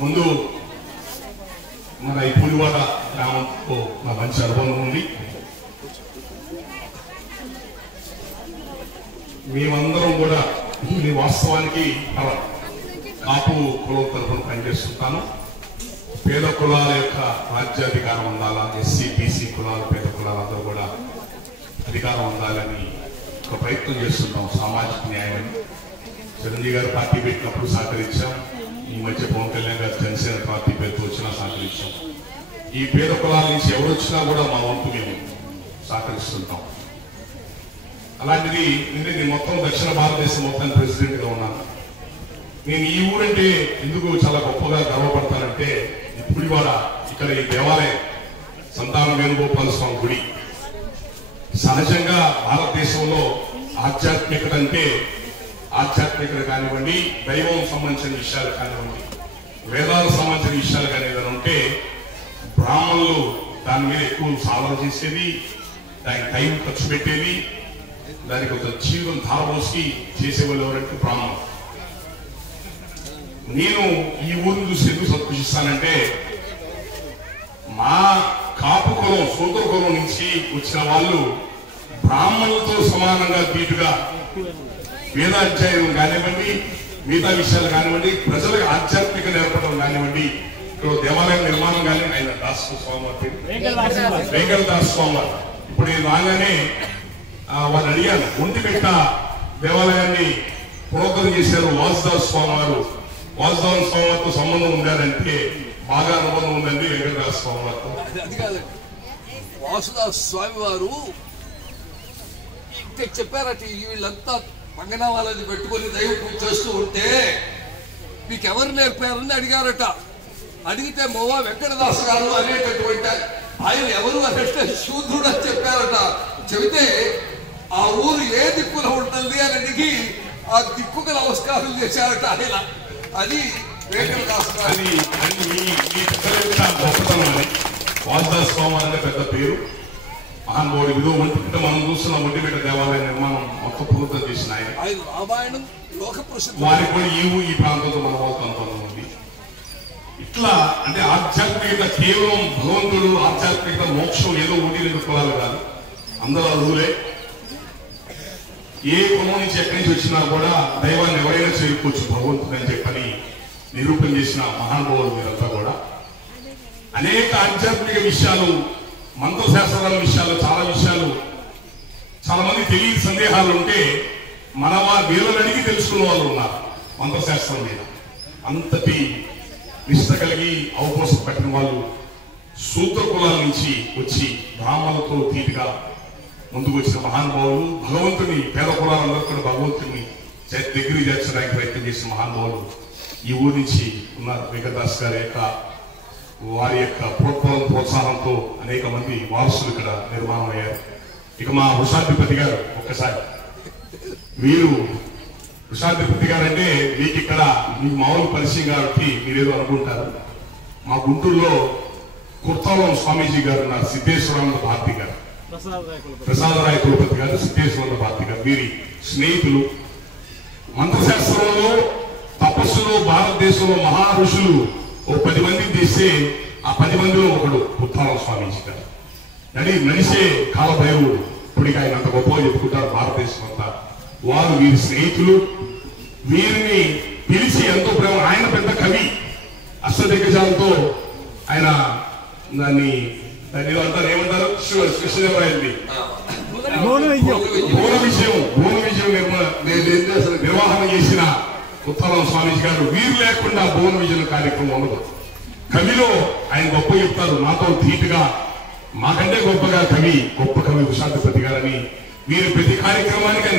ముందు మన ఈ పులివాడ గ్రామంతో నా మంచి అనుభవం ఉంది. మేమందరం కూడా ఇది వాస్తవానికి కాపు కులం తరఫున పనిచేస్తుంటాను. పేద కులాల యొక్క రాజ్యాధికారం ఉండాలా, ఎస్సీ బీసీ కులాలు పేద కులాలందరూ కూడా అధికారం ఉండాలని ఒక ప్రయత్నం చేస్తున్నాం. సామాజిక న్యాయం చిరంజీవి గారు పార్టీ పెట్టినప్పుడు సహకరించాం. ఈ మధ్య పవన్ కళ్యాణ్ గారు జనసేన పార్టీ పేరుతో వచ్చినా సహకరించాం. ఈ పేద కులాల నుంచి ఎవరు వచ్చినా కూడా మా వంతు మేము సహకరిస్తుంటాం. అలాంటిది నేను మొత్తం దక్షిణ భారతదేశం మొత్తం ప్రెసిడెంట్ గా ఉన్నాను. నేను ఈ ఊరంటే ఎందుకు చాలా గొప్పగా గర్వపడతానంటే ఇప్పుడు కూడా ఇక్కడ ఈ దేవాలయం సంతాన వేణుగోపాల స్వామి గుడి సహజంగా భారతదేశంలో ఆధ్యాత్మికత అంటే ఆధ్యాత్మికత కానివ్వండి, దైవం సంబంధించిన విషయాలు కానివ్వండి, వేదాలకు సంబంధించిన విషయాలు కానీ ఏదైనా ఉంటే బ్రాహ్మణులు దాని మీద ఎక్కువ సాధన చేసేది, దానికి టైం ఖర్చు పెట్టేది, దానికి ఒక జీవితం ధారపోసి చేసేవాళ్ళు ఎవరంటే బ్రాహ్మణులు. నేను ఈ ఊరిని చూసి ఎందుకు సంతోషిస్తానంటే మా కాపు కులం సోదర కులం నుంచి వచ్చిన వాళ్ళు బ్రాహ్మణులతో సమానంగా దీటుగా వేదాధ్యాయం కానివ్వండి, మిగతా విషయాలు కానివ్వండి, ప్రజలకు ఆధ్యాత్మిక నేర్పడం కానివ్వండి, ఇప్పుడు దేవాలయం నిర్మాణం కానీ ఆయన దాస్ స్వామి వెంకటదాస్ స్వామి ఇప్పుడు నేను రాగానే వాళ్ళు అడిగాను, ఒంటిమిట్ట దేవాలయాన్ని పురోగతి చేశారు వాసుదాస్ స్వామి వారు. వాసుదాస్ స్వామి వారితో సంబంధం ఉండాలంటే బాగా అనుబంధం ఉందండి వెంకటదాస్ స్వామి వారితో. అది కాదు, వాసుదాస్ స్వామి వారు ఇంకా చెప్పారట, వీళ్ళంతా మంగనామాలని పెట్టుకొని దైవ పూజ చేస్తూ ఉంటే మీకు ఎవరు నేర్పారని అడిగారట. అడిగితే మోవా వెంకటదాస్ గారు అనేటటువంటి ఆయన ఎవరు అంటే శూద్రుడు అని చెప్పారట. చెబితే ఆ ఊరు ఏ దిక్కున ఉంటుంది అని అడిగి ఆ దిక్కుకు నమస్కారం చేశారట ఆయన. అది వెంకటదాస్ గారు. వాసుదాస్ స్వామి అంటే పెద్ద పేరు, మహానుభావుడు. ఇదో ఒంటిమిట్ట మనం చూస్తున్న ఒంటిమిట్ట దేవాలయ నిర్మాణం మొత్తం పూర్తి చేసిన ఆయన రామాయణం లోక ప్రసిద్ధి. వారికి కూడా ఈ ప్రాంతంలో మన వాళ్ళతో అనుబంధం ఉంది. ఇట్లా అంటే ఆధ్యాత్మికత కేవలం భగవంతుడు, ఆధ్యాత్మికత మోక్షం ఏదో ఒకటి రెండు కులాలు కాదు, అందరూ అర్హులే. ఏ కులం నుంచి ఎక్కడి నుంచి వచ్చినా కూడా దైవాన్ని ఎవరైనా చేరుకోవచ్చు భగవంతుడు అని చెప్పని నిరూపణ చేసిన మహానుభావులు మీరంతా కూడా. అనేక ఆధ్యాత్మిక విషయాలు, మంత్రశాస్త్రాల విషయాలు, చాలా విషయాలు చాలా మంది తెలియని సందేహాలు ఉంటే మన వీళ్ళని అడిగి తెలుసుకున్న వాళ్ళు ఉన్నారు మంత్రశాస్త్రం మీద. అంతటి నిష్ట కలిగి అవకాశం పెట్టిన వాళ్ళు సూత్ర కులాల నుంచి వచ్చి బ్రాహ్మణులతో తీటిగా ముందుకు వచ్చిన మహానుభావులు, భగవంతుని పేద కులాలందరూ కూడా భగవంతుని దగ్గరికి చేర్చడానికి ప్రయత్నం చేసిన మహానుభావులు ఈ ఊరి నుంచి ఉన్నారు. వెంకటదాస్ గారి యొక్క వారి యొక్క ప్రోత్సాహంతో అనేక మంది వారసులు ఇక్కడ నిర్మాణం అయ్యారు. ఇక మా వృషాధిపతి గారు, ఒక్కసారి వీరు వృషాధిపతి గారు అంటే మీకు ఇక్కడ మీకు మామూలు పరిచయం కాబట్టి మీరేదో అనుకుంటారు. మా గుంటూరులో కుర్తాలం స్వామీజీ గారు ఉన్నారు, సిద్ధేశ్వరానంద భారతి గారు, ప్రసాదరాయ కులపతి గారు, సిద్ధేశ్వరానంద భారతి గారు వీరి స్నేహితులు. మంత్రశాస్త్రంలో తపస్సులో భారతదేశంలో మహా ఋషులు ఓ 10 మందిని తీస్తే ఆ 10 మందిలో ఒకడు కుర్తాలం స్వామీజీ గారు. నడిసే కాలభైరవుడు. ఇప్పటికి ఆయన అంత గొప్పగా చెప్పుకుంటారు భారతదేశం అంతా. వారు వీరి స్నేహితులు. వీరిని పిలిచి ఎంతో ప్రేమ. ఆయన పెద్ద కవి, అష్టదిగ్గజాలతో ఆయన దాన్ని అంటారు, ఏమంటారు, కృష్ణదేవరాయల్ని భువన విజయం నిర్వహణ చేసిన ఉత్తరం స్వామీజీ గారు. వీరు లేకుండా భువన విజయం కార్యక్రమం ఉండదు. కవిలో ఆయన గొప్ప చెప్తారు, నాతో ధీటుగా మాకంటే గొప్ప కవి వృషాధిపతి గారని. వీరు ప్రతి కార్యక్రమానికి